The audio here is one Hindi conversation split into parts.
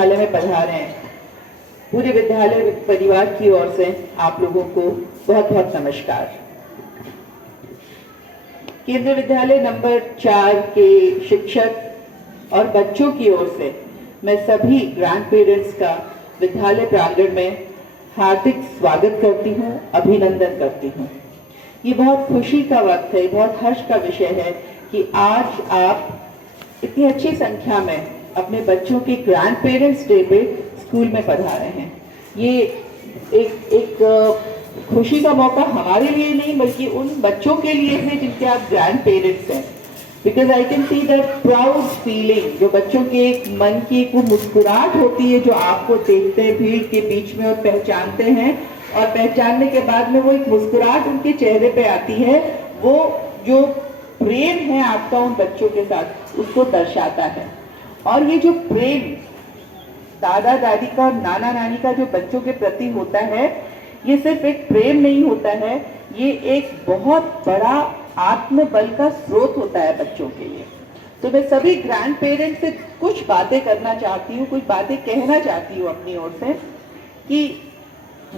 विद्यालय में पधारे हैं। पूरे विद्यालय परिवार की ओर से आप लोगों को बहुत बहुत नमस्कार। केंद्रीय विद्यालय नंबर 4 के शिक्षक और बच्चों की ओर से मैं सभी ग्रैंड पेरेंट्स का विद्यालय प्रांगण में हार्दिक स्वागत करती हूँ, अभिनंदन करती हूँ। ये बहुत खुशी का वक्त है, बहुत हर्ष का विषय है कि आज आप इतनी अच्छी संख्या में अपने बच्चों के ग्रैंड पेरेंट्स डे पे स्कूल में पधारे हैं। ये एक खुशी का मौका हमारे लिए नहीं बल्कि उन बच्चों के लिए है जिनके आप ग्रैंड पेरेंट्स हैं। Because I can see that proud feeling, जो बच्चों के एक मन की एक वो मुस्कुराहट होती है जो आपको देखते हैं भीड़ के बीच में और पहचानते हैं, और पहचानने के बाद में वो एक मुस्कुराहट उनके चेहरे पे आती है, वो जो प्रेम है आपका उन बच्चों के साथ उसको दर्शाता है। और ये जो प्रेम दादा दादी का और नाना नानी का जो बच्चों के प्रति होता है, ये सिर्फ एक प्रेम नहीं होता है, ये एक बहुत बड़ा आत्मबल का स्रोत होता है बच्चों के लिए। तो मैं सभी ग्रैंड पेरेंट्स से कुछ बातें करना चाहती हूँ, कुछ बातें कहना चाहती हूँ अपनी ओर से कि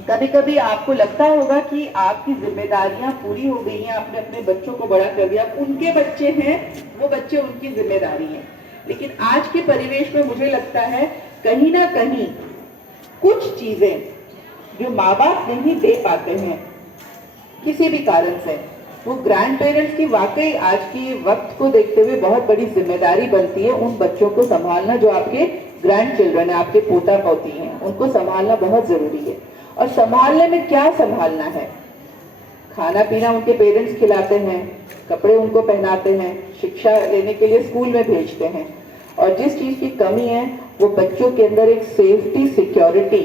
कभी कभी आपको लगता होगा कि आपकी जिम्मेदारियां पूरी हो गई हैं, आपने अपने बच्चों को बड़ा कर दिया, उनके बच्चे हैं, वो बच्चे उनकी जिम्मेदारी हैं। लेकिन आज के परिवेश में मुझे लगता है कहीं ना कहीं कुछ चीजें जो माँ बाप नहीं दे पाते हैं किसी भी कारण से, वो ग्रैंड पेरेंट्स की वाकई आज की वक्त को देखते हुए बहुत बड़ी जिम्मेदारी बनती है। उन बच्चों को संभालना जो आपके ग्रैंड चिल्ड्रन है, आपके पोता पोती हैं, उनको संभालना बहुत जरूरी है। और संभालने में क्या संभालना है? खाना पीना उनके पेरेंट्स खिलाते हैं, कपड़े उनको पहनाते हैं, शिक्षा लेने के लिए स्कूल में भेजते हैं, और जिस चीज की कमी है वो बच्चों के अंदर एक सेफ्टी, सिक्योरिटी,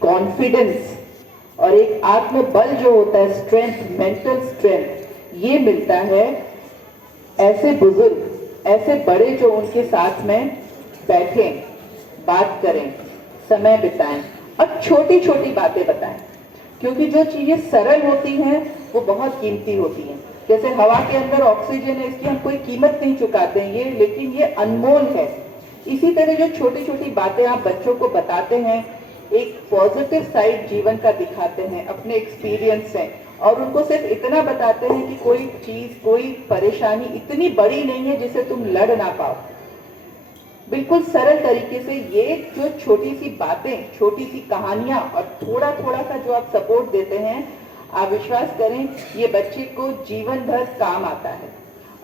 कॉन्फिडेंस और एक आत्मबल जो होता है, स्ट्रेंथ, मेंटल स्ट्रेंथ, ये मिलता है ऐसे बुजुर्ग, ऐसे बड़े जो उनके साथ में बैठें, बात करें, समय बिताएं और छोटी छोटी बातें बताएं। क्योंकि जो चीजें सरल होती हैं वो बहुत कीमती होती हैं। जैसे हवा के अंदर ऑक्सीजन है, इसकी हम कोई कीमत नहीं चुकाते हैं ये, लेकिन ये अनमोल है। इसी तरह जो छोटी छोटी बातें आप बच्चों को बताते हैं, एक पॉजिटिव साइड जीवन का दिखाते हैं, अपने एक्सपीरियंस से, और उनको सिर्फ इतना बताते हैं कि कोई चीज, कोई परेशानी इतनी बड़ी नहीं है जिसे तुम लड़ ना पाओ। बिल्कुल सरल तरीके से ये जो छोटी सी बातें, छोटी सी कहानियां और थोड़ा थोड़ा सा जो आप सपोर्ट देते हैं, आप विश्वास करें ये बच्चे को जीवन भर काम आता है।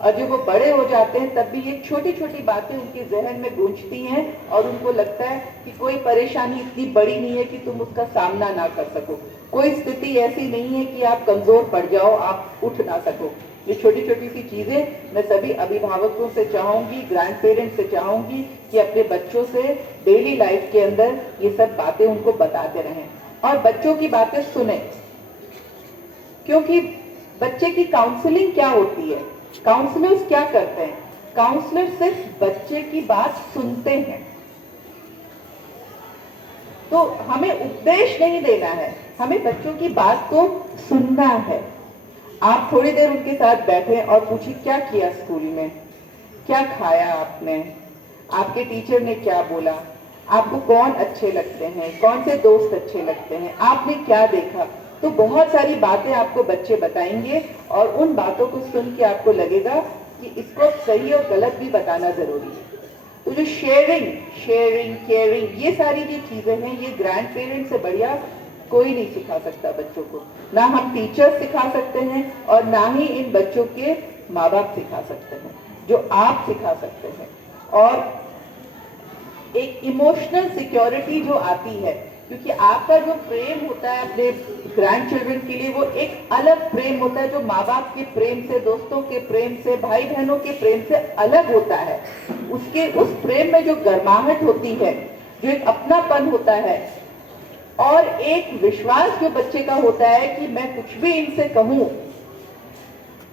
और जब वो बड़े हो जाते हैं तब भी ये छोटी छोटी बातें उनके जहन में गूंजती हैं और उनको लगता है कि कोई परेशानी इतनी बड़ी नहीं है कि तुम उसका सामना ना कर सको, कोई स्थिति ऐसी नहीं है कि आप कमजोर पड़ जाओ, आप उठ ना सको। ये छोटी छोटी सी चीजें मैं सभी अभिभावकों से चाहूंगी, ग्रैंड पेरेंट्स से चाहूंगी कि अपने बच्चों से डेली लाइफ के अंदर ये सब बातें उनको बताते रहें और बच्चों की बातें सुने। क्योंकि बच्चे की काउंसलिंग क्या होती है, काउंसलर्स क्या करते हैं? काउंसलर सिर्फ बच्चे की बात सुनते हैं। तो हमें उपदेश नहीं देना है, हमें बच्चों की बात को सुनना है। आप थोड़ी देर उनके साथ बैठे और पूछिए क्या किया स्कूल में, क्या खाया आपने, आपके टीचर ने क्या बोला, आपको कौन अच्छे लगते हैं, कौन से दोस्त अच्छे लगते हैं, आपने क्या देखा। तो बहुत सारी बातें आपको बच्चे बताएंगे और उन बातों को सुन के आपको लगेगा कि इसको सही और गलत भी बताना जरूरी है। तो जो शेयरिंग, केयरिंग, ये सारी जो चीजें हैं, ये ग्रैंड पेरेंट्स से बढ़िया कोई नहीं सिखा सकता बच्चों को। ना हम टीचर सिखा सकते हैं और ना ही इन बच्चों के माँ बाप सिखा सकते हैं, जो आप सिखा सकते हैं। और एक इमोशनल सिक्योरिटी जो आती है, क्योंकि आपका जो प्रेम होता है अपने ग्रैंड चिल्ड्रन के लिए, वो एक अलग प्रेम होता है जो माँ बाप के प्रेम से, दोस्तों के प्रेम से, भाई बहनों के प्रेम से अलग होता है। उस प्रेम में जो गर्माहट होती है, जो एक अपनापन होता है और एक विश्वास जो बच्चे का होता है कि मैं कुछ भी इनसे कहूं,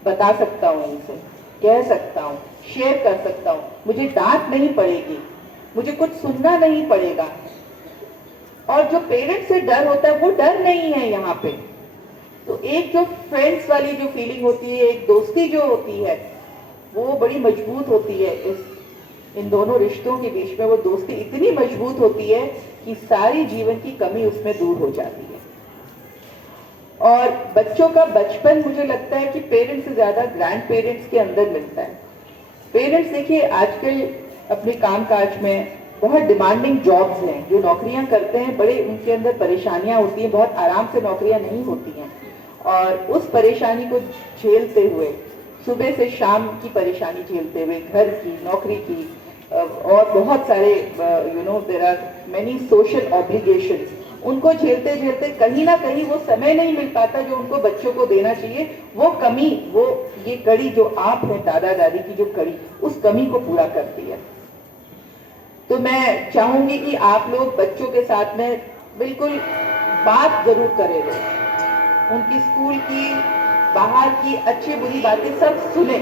बता सकता हूं, इनसे कह सकता हूं, शेयर कर सकता हूं, मुझे डांट नहीं पड़ेगी, मुझे कुछ सुनना नहीं पड़ेगा। और जो पेरेंट्स से डर होता है वो डर नहीं है यहाँ पे। तो एक जो फ्रेंड्स वाली जो फीलिंग होती है, एक दोस्ती जो होती है, वो बड़ी मजबूत होती है इस इन दोनों रिश्तों के बीच में वो दोस्ती इतनी मजबूत होती है कि सारी जीवन की कमी उसमें दूर हो जाती है। और बच्चों का बचपन मुझे लगता है कि पेरेंट्स से ज्यादा ग्रैंड पेरेंट्स के अंदर मिलता है। पेरेंट्स देखिए आजकल अपने कामकाज में बहुत डिमांडिंग जॉब्स हैं, जो नौकरियां करते हैं बड़े उनके अंदर परेशानियां होती हैं, बहुत आराम से नौकरियां नहीं होती हैं, और उस परेशानी को झेलते हुए, सुबह से शाम की परेशानी झेलते हुए, घर की, नौकरी की, और बहुत सारे there are many social obligations, उनको झेलते झेलते कहीं ना कहीं वो समय नहीं मिल पाता जो उनको बच्चों को देना चाहिए। वो कमी, वो ये कड़ी जो आप हैं, दादा दादी की जो कड़ी, उस कमी को पूरा करती है। तो मैं चाहूंगी कि आप लोग बच्चों के साथ में बिल्कुल बात जरूर करें, उनकी स्कूल की, बाहर की अच्छी बुरी बातें सब सुने,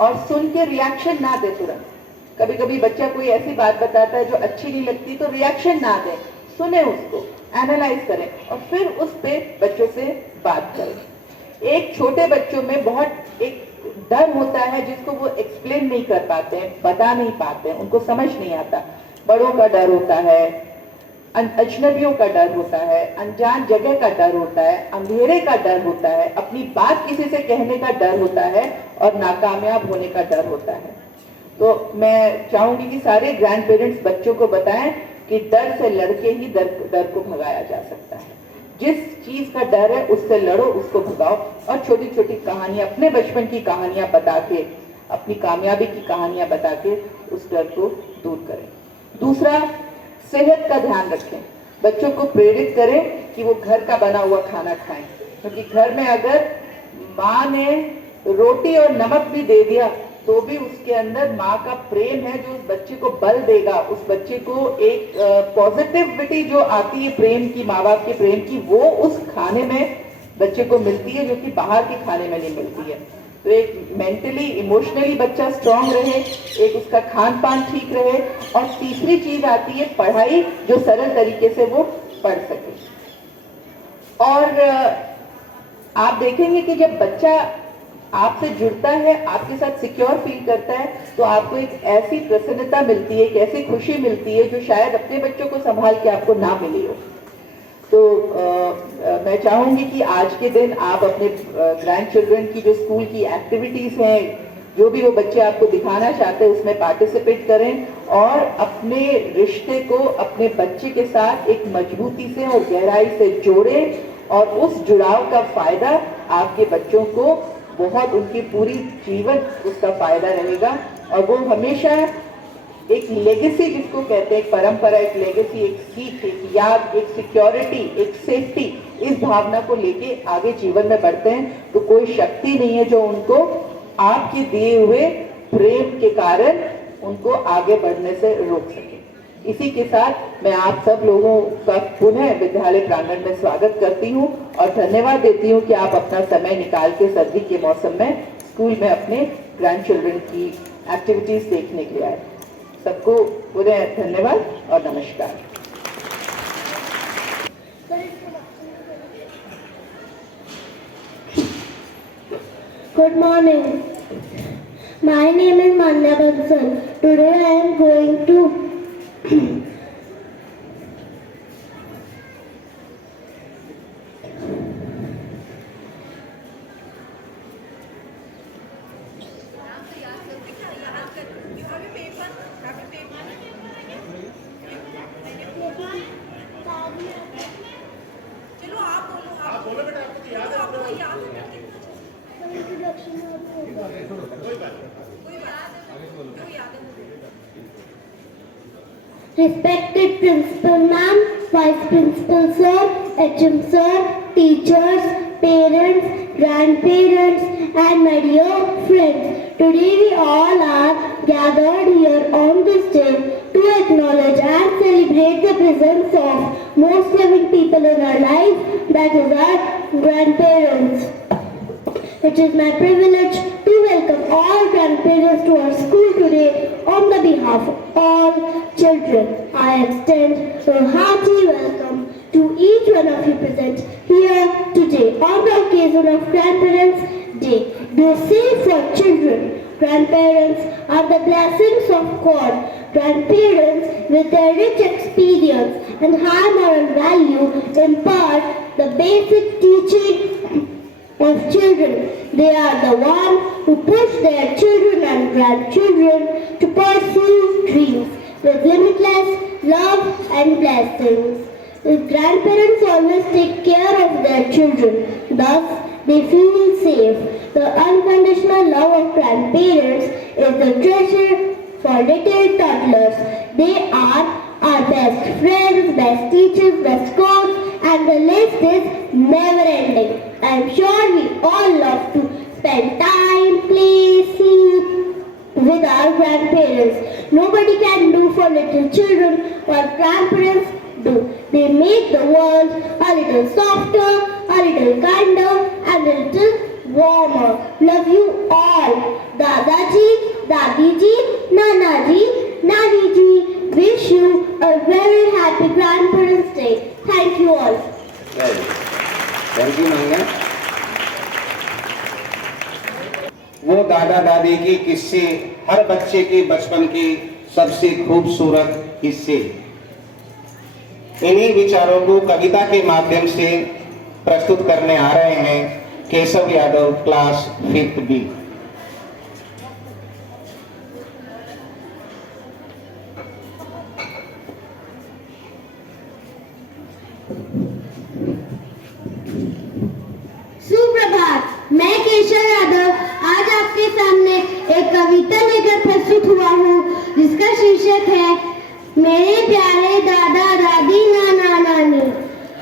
और सुन के रिएक्शन ना दे तुरंत। कभी कभी बच्चा कोई ऐसी बात बताता है जो अच्छी नहीं लगती, तो रिएक्शन ना दे, सुने उसको, एनालाइज करें, और फिर उस पे बच्चों से बात करें। एक छोटे बच्चों में बहुत एक डर होता है जिसको वो एक्सप्लेन नहीं कर पाते हैं, बता नहीं पाते हैं, उनको समझ नहीं आता। बड़ों का डर होता है, अजनबियों का डर होता है, अनजान जगह का डर होता है, अंधेरे का डर होता है, अपनी बात किसी से कहने का डर होता है, और नाकामयाब होने का डर होता है। तो मैं चाहूंगी कि सारे ग्रैंड पेरेंट्स बच्चों को बताएं कि डर से लड़के ही डर को भगाया जा सकता है। जिस चीज का डर है उससे लड़ो, उसको भगाओ, और छोटी छोटी कहानियां, अपने बचपन की कहानियां बता के, अपनी कामयाबी की कहानियां बता के उस डर को दूर करें। दूसरा, सेहत का ध्यान रखें। बच्चों को प्रेरित करें कि वो घर का बना हुआ खाना खाएं, क्योंकि घर में अगर माँ ने रोटी और नमक भी दे दिया तो भी उसके अंदर माँ का प्रेम है जो उस बच्चे को बल देगा, उस बच्चे को एक पॉजिटिविटी जो आती है प्रेम की, माँ बाप के प्रेम की, वो उस खाने में बच्चे को मिलती है जो कि बाहर के खाने में नहीं मिलती है। तो एक मेंटली, इमोशनली बच्चा स्ट्रांग रहे, एक उसका खान पान ठीक रहे, और तीसरी चीज आती है पढ़ाई, जो सरल तरीके से वो पढ़ सके। और आप देखेंगे कि जब बच्चा आपसे जुड़ता है, आपके साथ सिक्योर फील करता है, तो आपको एक ऐसी प्रसन्नता मिलती है, एक ऐसी खुशी मिलती है जो शायद अपने बच्चों को संभाल के आपको ना मिली हो। तो मैं चाहूंगी कि आज के दिन आप अपने ग्रैंड चिल्ड्रन की जो स्कूल की एक्टिविटीज हैं, जो भी वो बच्चे आपको दिखाना चाहते हैं, उसमें पार्टिसिपेट करें, और अपने रिश्ते को अपने बच्चे के साथ एक मजबूती से और गहराई से जोड़ें, और उस जुड़ाव का फायदा आपके बच्चों को बहुत, उनकी पूरी जीवन उसका फायदा रहेगा, और वो हमेशा एक लेगेसी, जिसको कहते हैं, एक परंपरा, एक लेगेसी, एक सीख, एक याद, एक सिक्योरिटी, एक सेफ्टी, इस भावना को लेके आगे जीवन में बढ़ते हैं। तो कोई शक्ति नहीं है जो उनको आपके दिए हुए प्रेम के कारण उनको आगे बढ़ने से रोक सके। इसी के साथ मैं आप सब लोगों का पुनः विद्यालय प्रांगण में स्वागत करती हूँ, और धन्यवाद देती हूँ कि आप अपना समय निकाल के सर्दी के मौसम में स्कूल में अपने ग्रैंड चिल्ड्रन की एक्टिविटीज देखने के लिए आए। सबको पुनः धन्यवाद और नमस्कार। Good morning. My name is Manya Bansal. Today I am going to Respected Principal Ma'am, Vice Principal Sir, HM Sir, teachers, parents, grandparents, and my dear friends. Today we all are gathered here on this day to acknowledge and celebrate the presence of most loving people in our life, that is our grandparents. It is my privilege to welcome all grandparents to our school today on the behalf of all children. I extend a hearty welcome to each one of you present here today on the occasion of Grandparents' Day. Be safe for children. Grandparents are the blessings of God. Grandparents, with their rich experience and high moral value, impart the basic teaching of children. They are the ones who push their children and grandchildren to pursue dreams with limitless love and blessings. Grandparents always take care of their children, thus they feel safe. The unconditional love of grandparents is the treasure for little toddlers. They are our best friends, best teachers, best coach, and the list is never ending. I am sure we all love to spend time, play, sleep with our grandparents. Nobody can do for little children what grandparents do. They make the world a little softer, a little kinder, and a little warmer. Love you all. Dadaji, Dadiji, Nanaji, Naniji. Wish you a very happy Grandparents' Day. Thank you all. Thank you Mangal. वो दादा दादी की किस्से हर बच्चे के बचपन की सबसे खूबसूरत हिस्से। इन्हीं विचारों को कविता के माध्यम से प्रस्तुत करने आ रहे हैं Keshav Yadav, class 5th B। सुप्रभात, मैं केशव यादव आज आपके सामने एक कविता लेकर प्रस्तुत हुआ हूँ जिसका शीर्षक है मेरे प्यारे दादा दादी नाना नानी।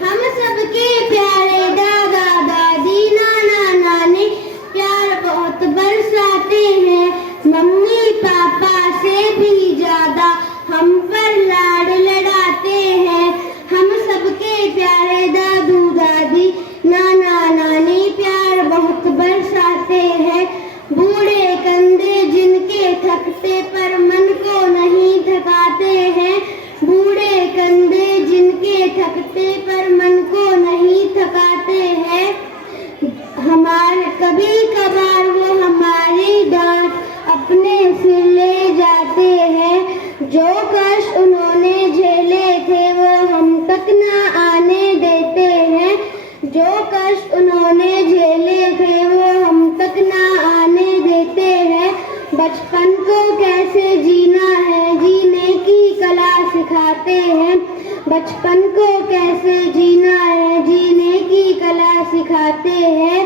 हम सबके प्यारे दादा दादी नाना नानी प्यार बहुत बरसाते हैं, मम्मी पापा से भी ज्यादा हम पर लाड लड़ाते हैं। हम सबके प्यारे दादू दादी नाना नानी प्यार बहुत बरसाते हैं। बूढ़े कंधे जिनके थकते पर मन को नहीं थकाते हैं, बूढ़े कंधे जिनके थकते पर मन को नहीं थकाते हैं। हमारे कभी कभार वो हमारी डांट अपने सिर ले जाते हैं। जो कष्ट उन्होंने झेले थे वो हम तक ना आने देते हैं, जो कष्ट उन्होंने झेले थे वो हम तक ना आने देते हैं। बचपन को कैसे जीना है जीने की कला सिखाते हैं, बचपन को कैसे जीना है जीने की कला सिखाते हैं।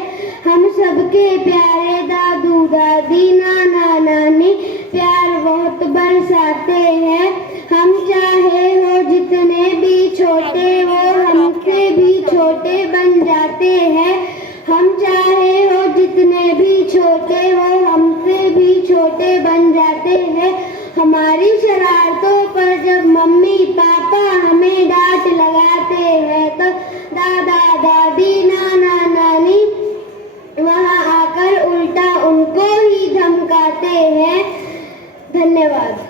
हम सबके प्यारे दादू दादी नाना नानी प्यार बहुत बरसाते हैं। हम चाहे हो जितने भी छोटे वो हमसे भी छोटे बन जाते हैं, हम चाहे हो जितने भी छोटे वो हमसे भी छोटे बन जाते हैं। हमारी शरारतों पर जब मम्मी पापा हमें डांट लगाते हैं तो दादा दादी नाना नानी वहाँ आकर उल्टा उनको ही धमकाते हैं। धन्यवाद।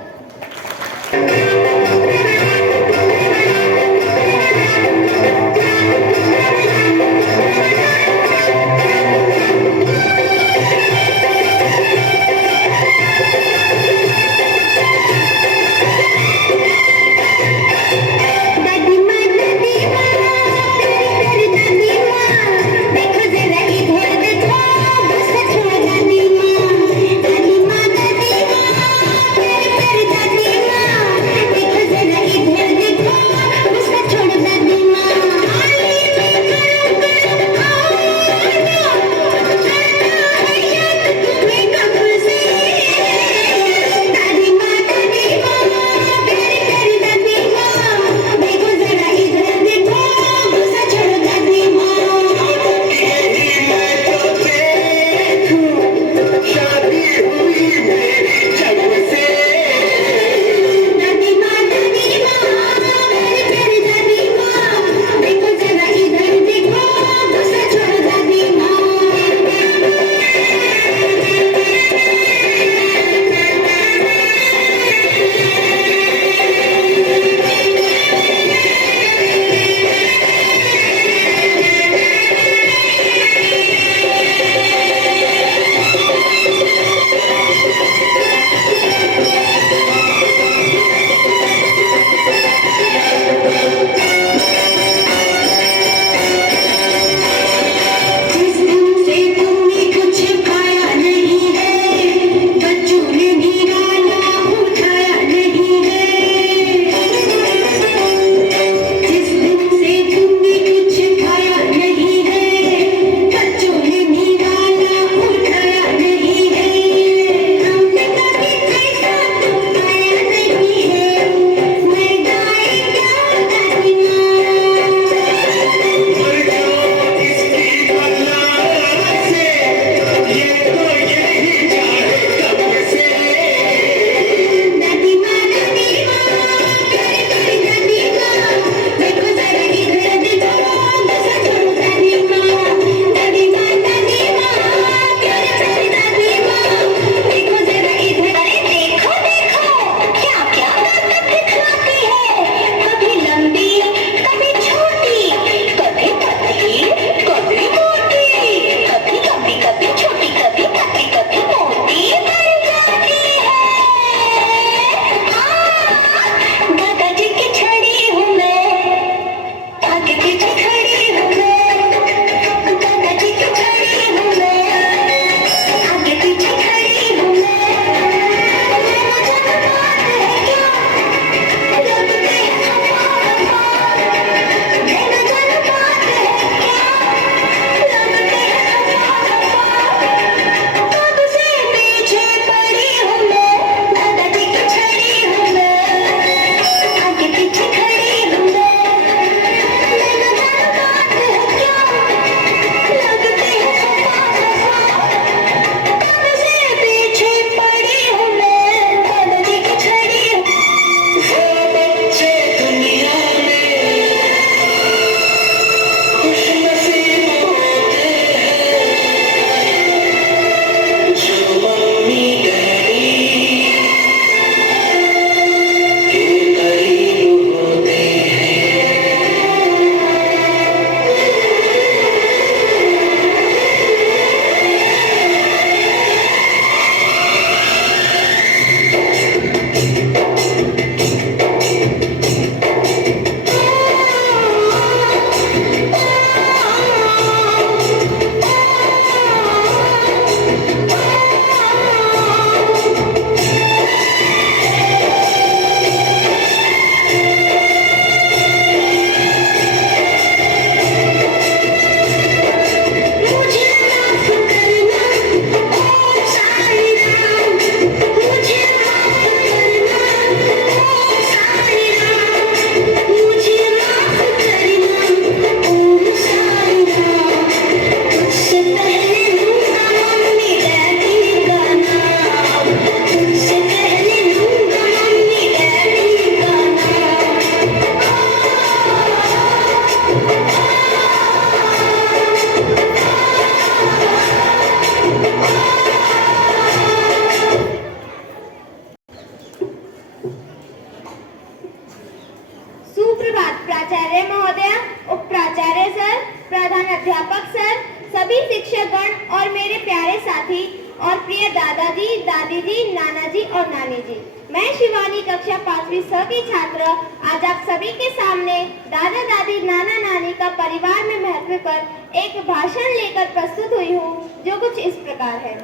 दादी जी, नाना जी और नानी जी। मैं शिवानी कक्षा 5वीं स की छात्र आज आप सभी के सामने दादा दादी नाना नानी का परिवार में महत्व पर एक भाषण लेकर प्रस्तुत हुई हूँ, जो कुछ इस प्रकार है।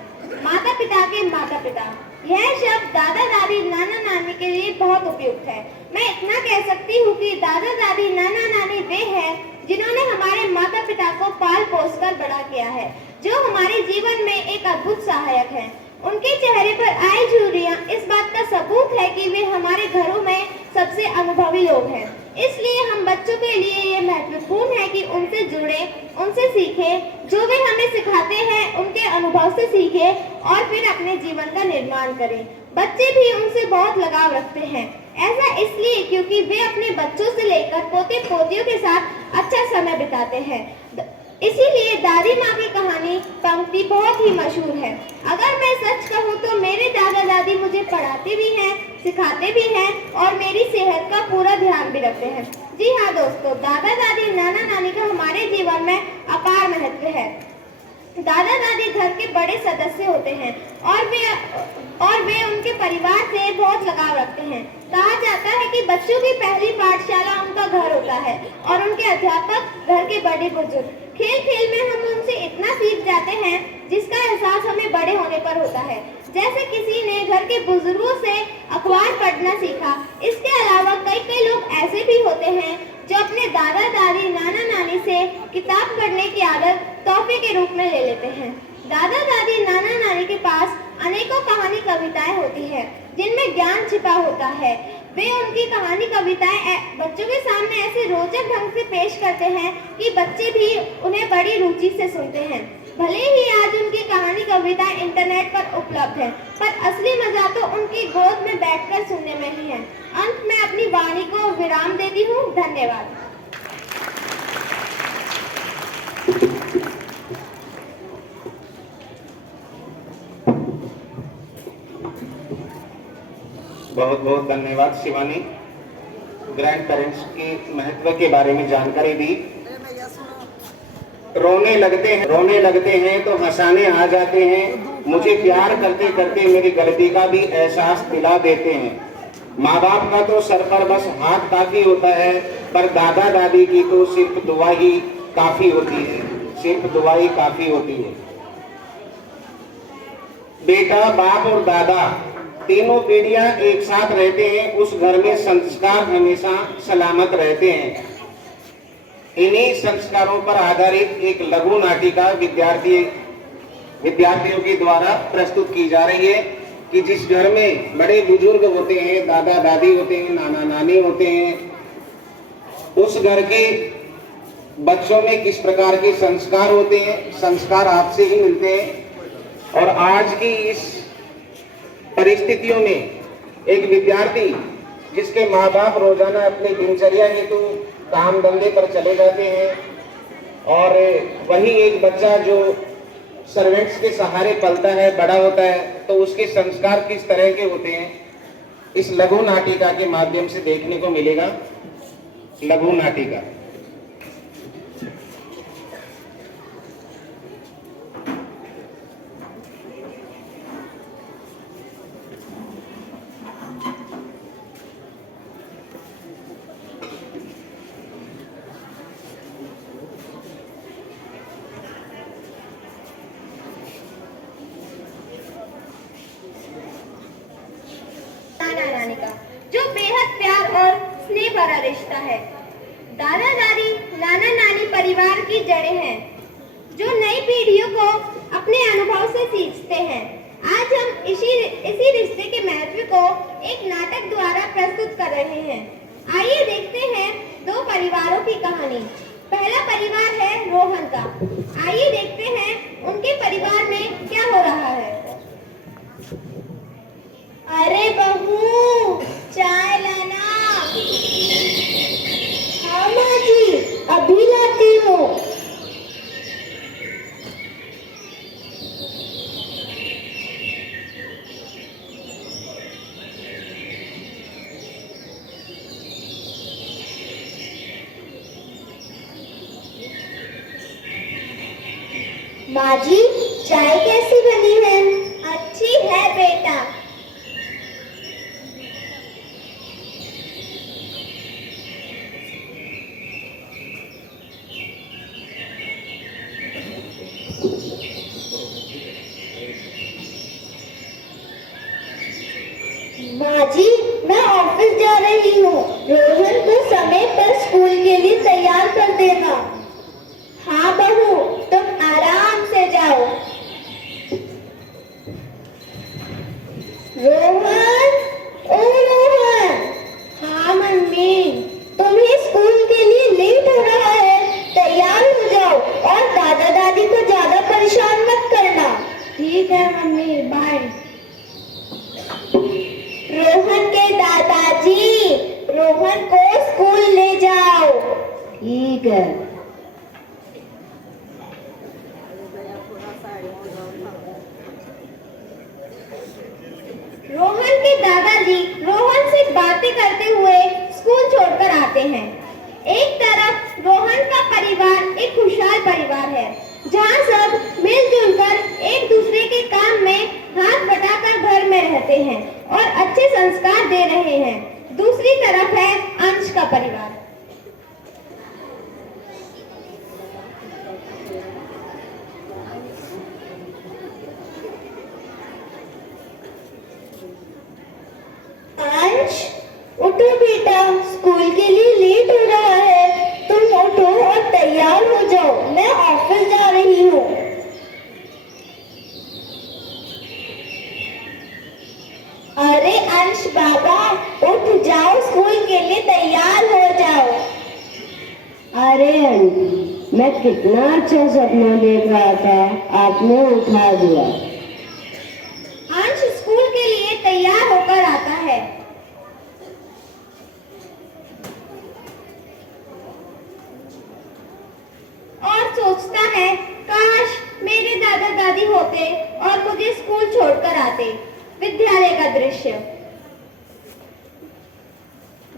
माता पिता के माता पिता, यह शब्द दादा दादी नाना नानी के लिए बहुत उपयुक्त है। मैं इतना कह सकती हूँ कि दादा दादी नाना नानी वे हैं जिन्होंने हमारे माता पिता को पाल पोस कर बड़ा किया है, जो हमारे जीवन में एक अद्भुत सहायक है। उनके चेहरे पर आई झुर्रियां इस बात का सबूत है कि वे हमारे घरों में सबसे अनुभवी लोग हैं। इसलिए हम बच्चों के लिए ये महत्वपूर्ण है कि उनसे जुड़े, उनसे सीखें, जो वे हमें सिखाते हैं उनके अनुभव से सीखें और फिर अपने जीवन का निर्माण करें। बच्चे भी उनसे बहुत लगाव रखते हैं। ऐसा इसलिए क्योंकि वे अपने बच्चों से लेकर पोते पोतियों के साथ अच्छा समय बिताते हैं। इसीलिए दादी माँ की कहानी पंक्ति बहुत ही मशहूर है। अगर मैं सच कहूँ तो मेरे दादा दादी मुझे पढ़ाते भी हैं, सिखाते भी हैं और मेरी सेहत का पूरा ध्यान भी रखते हैं। जी हाँ दोस्तों, दादा दादी नाना नानी का हमारे जीवन में अपार महत्व है। दादा दादी घर के बड़े सदस्य होते हैं और वे उनके परिवार से बहुत लगाव रखते हैं। कहा जाता है कि बच्चों की पहली पाठशाला उनका घर होता है और उनके अध्यापक घर के बड़े बुजुर्ग। खेल खेल में हम उनसे इतना सीख जाते हैं जिसका एहसास हमें बड़े होने पर होता है। जैसे किसी ने घर के बुजुर्गों से अखबार पढ़ना सीखा। इसके अलावा कई लोग ऐसे भी होते हैं जो अपने दादा दादी नाना नानी से किताब पढ़ने की आदत तोहफे के रूप में ले लेते हैं। दादा दादी नाना नानी के पास अनेकों कहानी कविताएं होती है जिनमें ज्ञान छिपा होता है। वे उनकी कहानी कविताएं बच्चों के सामने ऐसे रोचक ढंग से पेश करते हैं कि बच्चे भी उन्हें बड़ी रुचि से सुनते हैं। भले ही आज उनकी कहानी कविताएं इंटरनेट पर उपलब्ध है, पर असली मजा तो उनकी गोद में बैठकर सुनने में ही है। अंत में अपनी वाणी को विराम देती हूँ। धन्यवाद। बहुत बहुत धन्यवाद शिवानी। ग्रैंड पेरेंट्स के महत्व के बारे में जानकारी दी। रोने लगते हैं तो हंसाने आ जाते हैं। मुझे प्यार करते करते मेरी गलती का भी एहसास दिला देते हैं। माँ बाप का तो सर पर बस हाथ काफी होता है, पर दादा दादी की तो सिर्फ दुआ ही काफी होती है, सिर्फ दुआ ही काफी होती है। बेटा, बाप और दादा तीनों पीढ़ियां एक साथ रहते हैं, उस घर में संस्कार हमेशा सलामत रहते हैं। इन्हीं संस्कारों पर आधारित एक लघु नाटिका विद्यार्थियों के द्वारा प्रस्तुत की जा रही है कि जिस घर में बड़े बुजुर्ग होते हैं, दादा दादी होते हैं, नाना नानी होते हैं, उस घर के बच्चों में किस प्रकार के संस्कार होते हैं। संस्कार आपसे ही मिलते हैं। और आज की इस परिस्थितियों में एक विद्यार्थी जिसके माँ बाप रोजाना अपनी दिनचर्या हेतु काम धंधे पर चले जाते हैं, और वही एक बच्चा जो सर्वेंट्स के सहारे पलता है, बड़ा होता है, तो उसके संस्कार किस तरह के होते हैं, इस लघु नाटिका के माध्यम से देखने को मिलेगा। लघु नाटिका। नानी का जो बेहद प्यार और स्नेह भरा रिश्ता है। दादा दादी नाना नानी परिवार की जड़ें हैं जो नई पीढ़ियों को अपने अनुभव से सीखते हैं। आज हम इसी रिश्ते के महत्व को एक नाटक द्वारा प्रस्तुत कर रहे हैं। आइए देखते हैं दो परिवारों की कहानी। पहला परिवार है रोहन का। आइए देखते हैं उनके परिवार में क्या हो रहा है। अरे बहू, चाय लाना। हाँ माँ जी, अभी लाती हूँ। माँ जी, चाय कैसी बनी है? अच्छी है बेटा, माँ जी, मैं ऑफिस जा रही हूँ। रोहन को समय पर स्कूल के लिए तैयार कर देना। हाँ बहू, तुम आराम से जाओ। रोहन, ओ रोहन। हाँ मम्मी, तुम्हें स्कूल के लिए लेट हो रहा है, तैयार हो जाओ और दादा दादी को ज्यादा परेशान मत करना। ठीक है मम्मी, बाय। रोहन के दादाजी, रोहन को स्कूल ले जाओ। ठीक है। रोहन के दादाजी रोहन से बातें करते हुए स्कूल छोड़कर आते हैं। एक तरफ रोहन का परिवार एक खुशहाल परिवार है, जहाँ सब मिलजुल कर एक दूसरे के काम में हाथ बटाकर घर में रहते हैं और अच्छे संस्कार दे रहे हैं। दूसरी तरफ है अंश का परिवार। अंश, उठो बेटा, स्कूल के लिए लेट हो रहा है। तुम उठो और तैयार हो जाओ, मैं ऑफिस जा रही हूँ। अरे अंश बाबा, उठ जाओ, स्कूल के लिए तैयार हो जाओ। अरे आंटी, मैं कितना अच्छा सपना देख रहा था, आपने उठा दिया। अंश स्कूल के लिए तैयार होकर आता है और सोचता है, काश मेरे दादा दादी होते और मुझे स्कूल छोड़कर आते। विद्यालय का दृश्य,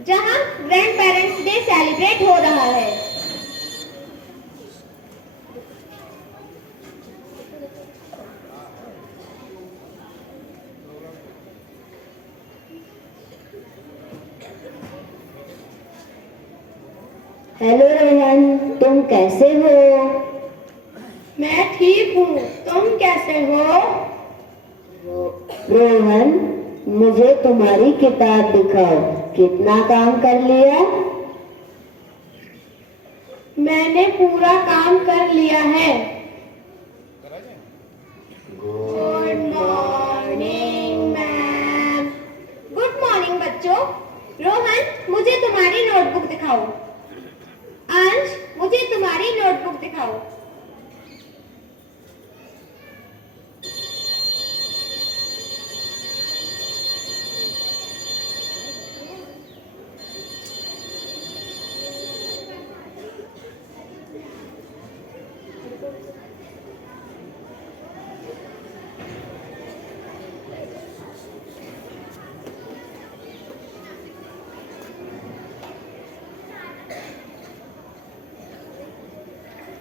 जहां ग्रैंड पेरेंट्स डे सेलिब्रेट हो रहा है। हेलो रोहन, तुम कैसे हो? मैं ठीक हूँ, तुम कैसे हो? रोहन, मुझे तुम्हारी किताब दिखाओ, कितना काम कर लिया? मैंने पूरा काम कर लिया है। Good morning ma'am. Good morning बच्चों। रोहन, मुझे तुम्हारी नोटबुक दिखाओ। अंश, मुझे तुम्हारी नोटबुक दिखाओ।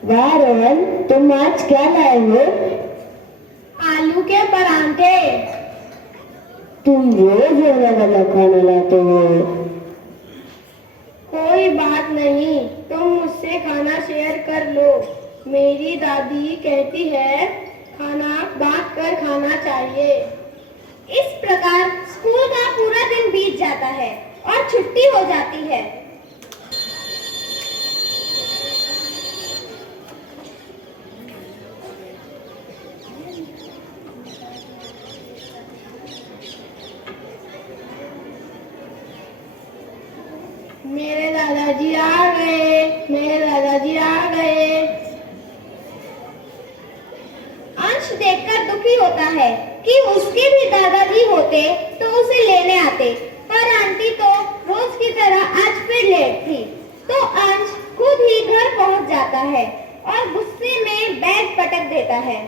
वाह रोहन, तुम आज क्या लाए हो? आलू के परांठे। तुम रोज अलग अलग खाना लाते हो। कोई बात नहीं, तुम मुझसे खाना शेयर कर लो। मेरी दादी कहती है, खाना बांट कर खाना चाहिए। इस प्रकार स्कूल का पूरा दिन बीत जाता है और छुट्टी हो जाती है। मेरे दादाजी आ गए, मेरे दादाजी आ गए। अंश देखकर दुखी होता है कि उसके भी दादाजी होते तो उसे लेने आते, पर आंटी तो रोज की तरह आज फिर लेट थी। तो अंश खुद ही घर पहुंच जाता है और गुस्से में बैग पटक देता है।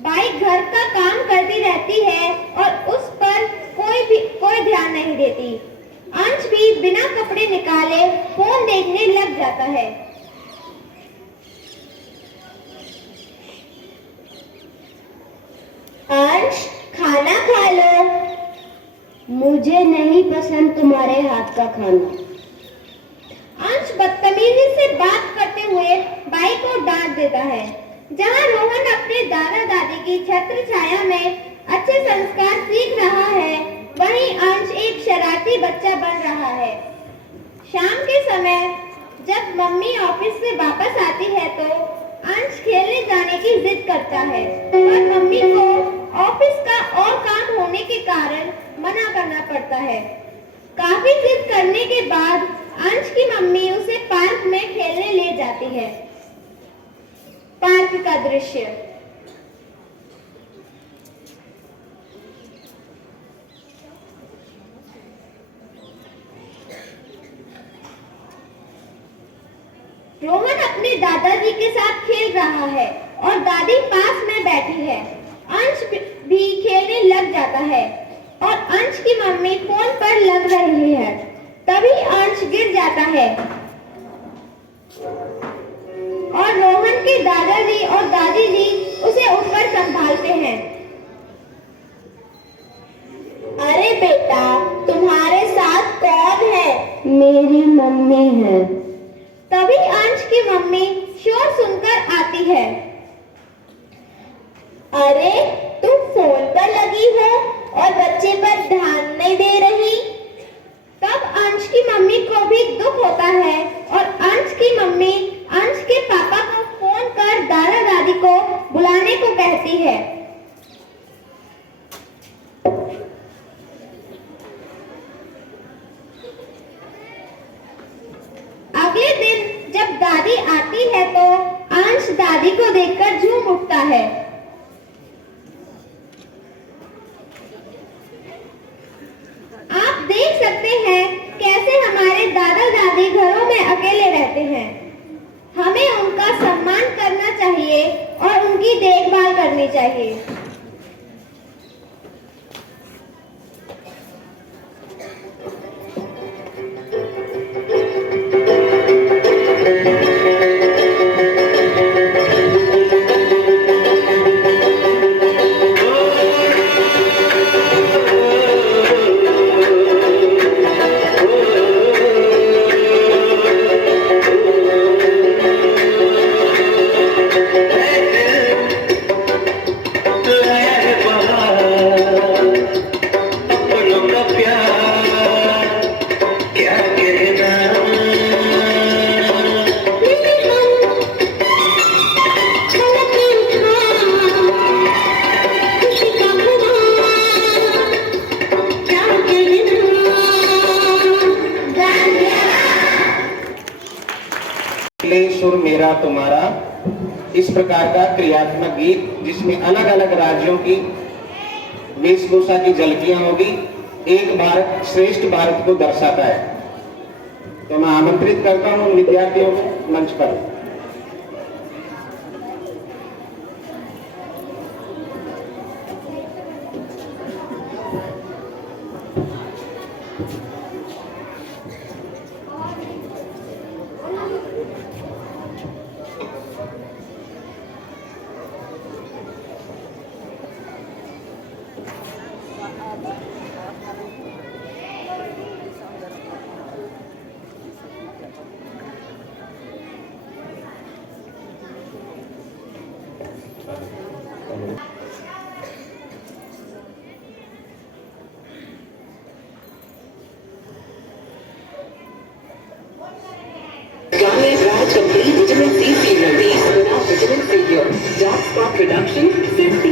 बाइक घर का काम करती रहती है और उस पर कोई ध्यान नहीं देती। अंश भी बिना कपड़े निकाले फोन देखने लग जाता है। अंश, खाना खा लो। मुझे नहीं पसंद तुम्हारे हाथ का खाना। अंश बदतमीजी से बात करते हुए बाई को डांट देता है। जहां रोहन अपने दादा दादी की छत्र छाया में अच्छे संस्कार सीख रहा है, समय जब मम्मी ऑफिस से वापस आती है तो अंश खेलने जाने की जिद करता है, पर मम्मी को ऑफिस का और काम होने के कारण मना करना पड़ता है। काफी जिद करने के बाद अंश की मम्मी उसे पार्क में खेलने ले जाती है। पार्क का दृश्य। रोहन अपने दादाजी के साथ खेल रहा है और दादी पास में बैठी है। अंश भी खेलने लग जाता है और अंश की मम्मी फोन पर लग रही है। तभी अंश गिर जाता है और रोहन के दादाजी और दादी जी उसे उठकर संभालते हैं। अरे बेटा, तुम्हारे साथ कौन है? मेरी मम्मी है। तभी अंश की मम्मी शोर सुनकर आती है। अरे, तुम फोन पर लगी हो और बच्चे पर ध्यान नहीं दे रही। तब अंश की मम्मी को भी दुख होता है और अंश की मम्मी अंश के पापा को फोन कर दादा दादी को बुलाने को कहती है। अगले दिन जब दादी आती है तो अंश दादी को देखकर झूम उठता है। आप देख सकते हैं कैसे हमारे दादा दादी घरों में अकेले रहते हैं। हमें उनका सम्मान करना चाहिए और उनकी देखभाल करनी चाहिए। सुर मेरा तुम्हारा, इस प्रकार का क्रियात्मक गीत जिसमें अलग अलग राज्यों की वेशभूषा की झलकियां होगी, एक भारत श्रेष्ठ भारत को दर्शाता है। तो मैं आमंत्रित करता हूं उन विद्यार्थियों को मंच पर। Garnet Raj Complete Vitamin C Serum Base without vitamin failure. Dark spot reduction, 15.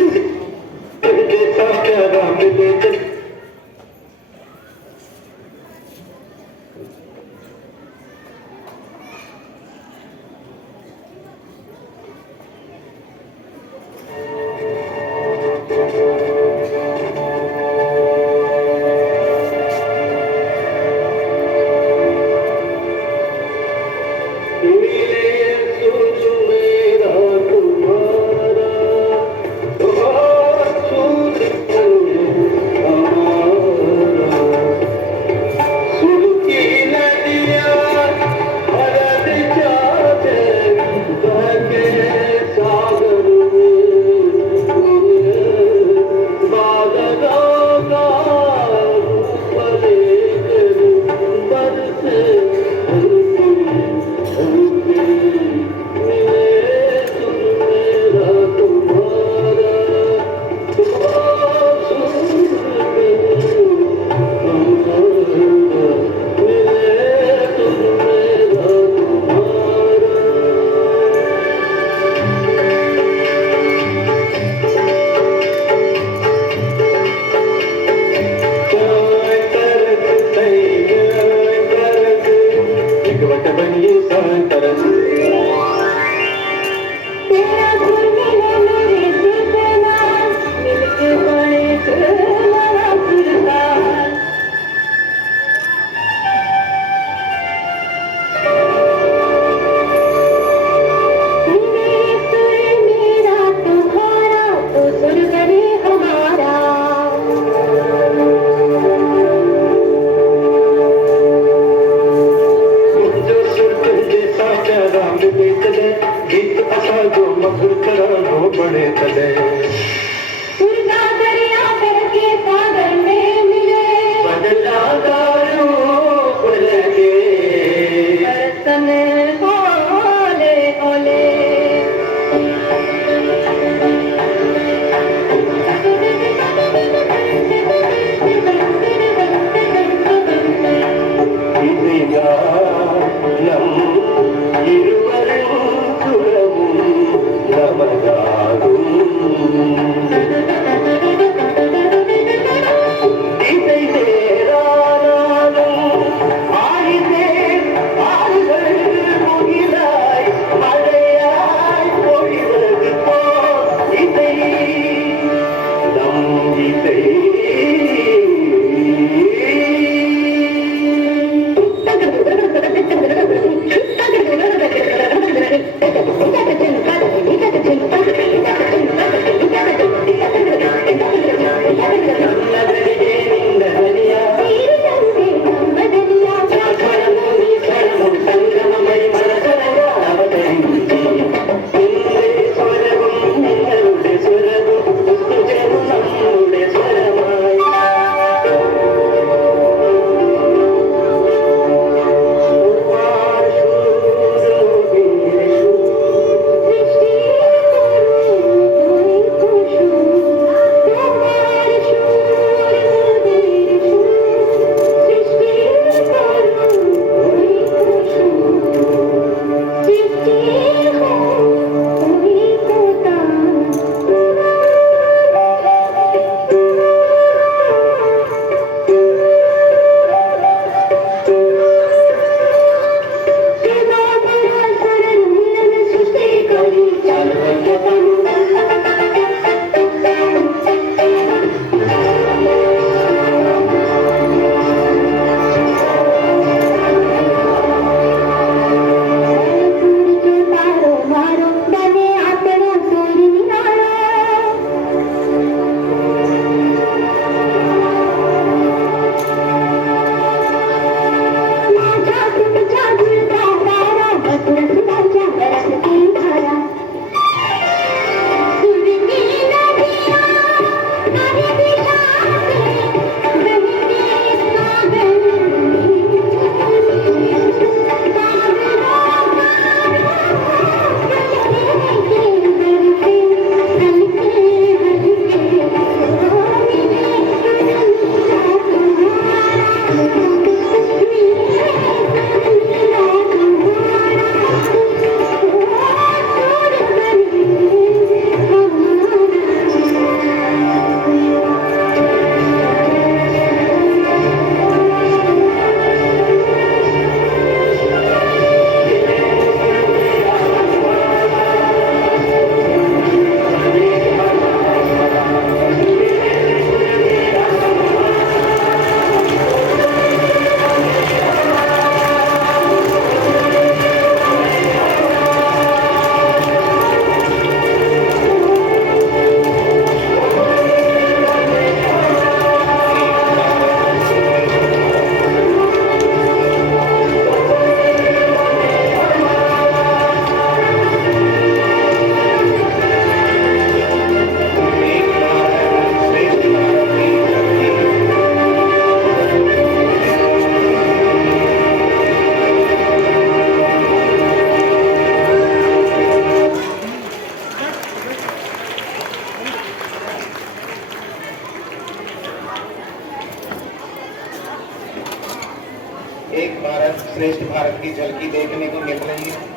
एक भारत श्रेष्ठ भारत की झलकी देखने को मिल रही है।